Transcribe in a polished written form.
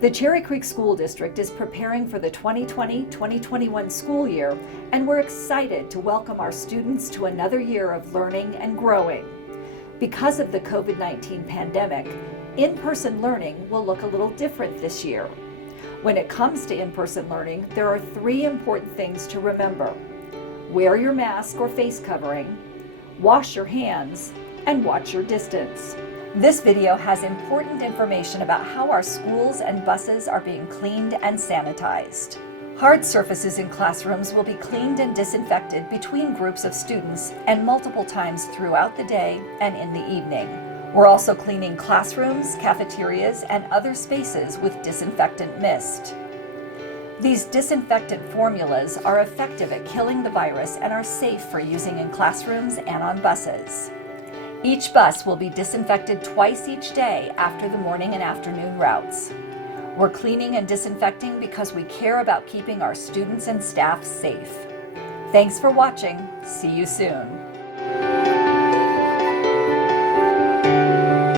The Cherry Creek School District is preparing for the 2020-2021 school year, and we're excited to welcome our students to another year of learning and growing. Because of the COVID-19 pandemic, in-person learning will look a little different this year. When it comes to in-person learning, there are 3 important things to remember. Wear your mask or face covering, wash your hands, and watch your distance. This video has important information about how our schools and buses are being cleaned and sanitized. Hard surfaces in classrooms will be cleaned and disinfected between groups of students and multiple times throughout the day and in the evening. We're also cleaning classrooms, cafeterias, and other spaces with disinfectant mist. These disinfectant formulas are effective at killing the virus and are safe for using in classrooms and on buses. Each bus will be disinfected twice each day after the morning and afternoon routes. We're cleaning and disinfecting because we care about keeping our students and staff safe. Thanks for watching. See you soon.